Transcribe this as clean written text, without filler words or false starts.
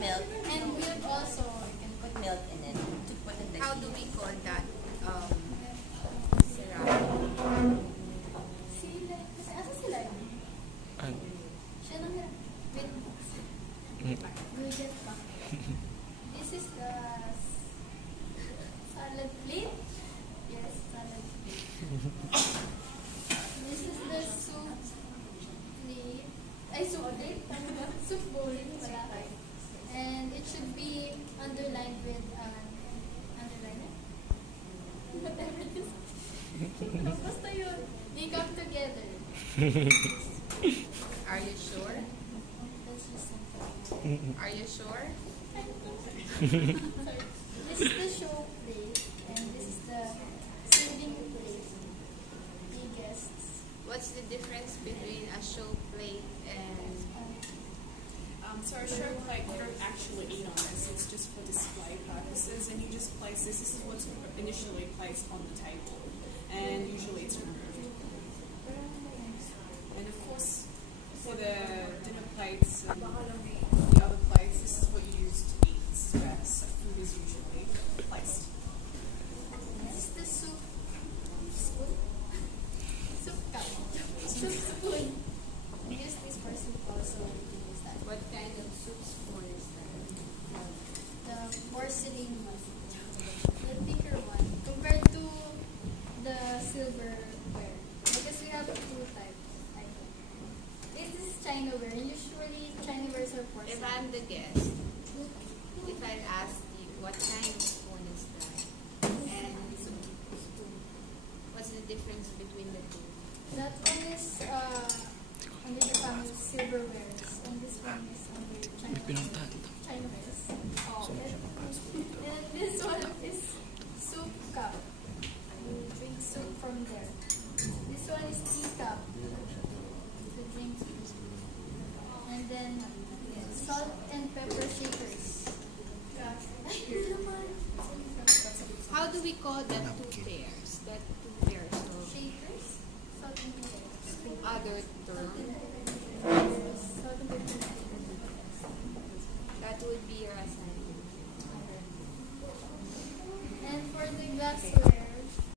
milk. And milk also. You can put milk in it to put in the How tea. do we call that? Syrup. Sila. Kasi asa sila yun? Ano? Siya nang with Gujet pa. This is the salad plate. Yes, salad plate. This is the soup plate. Ay, soup plate? Tama ba? Soup bowl. Wala. And it should be underlined with underline. Whatever it is. Basta yun. They come together. Are you sure? That's just something. Are you sure? Sorry. This is the show plate, and this is the serving plate. Biggest. What's the difference between a show plate and So our show plate, you don't actually eat on this, it's just for display purposes, and you just place this. This is what's initially placed on the table, and usually it's removed. And of course, for the dinner plates and the other plates, this is what you use to eat. This is where food is usually placed. This is the soup. Spoon? Soup cup. Soup spoon. We use this for soup also. We use that. what kind of soup spoon is that? The porcelain one. The thicker one. Compared to the silverware. Because we have two types, I think. This is Chinaware. Usually, Chinawares are porcelain. If I'm the guest, if I ask you what kind of spoon is that, and what's the difference between the two? That one is under the family of silverwares, and this one is under Chinawares. Oh, and this one is soup cup. You drink soup from there. This one is teacup. To drink soup. And then salt and pepper shakers. How do we call that two pairs? That two pairs of Shakers? Salt and pepper. other term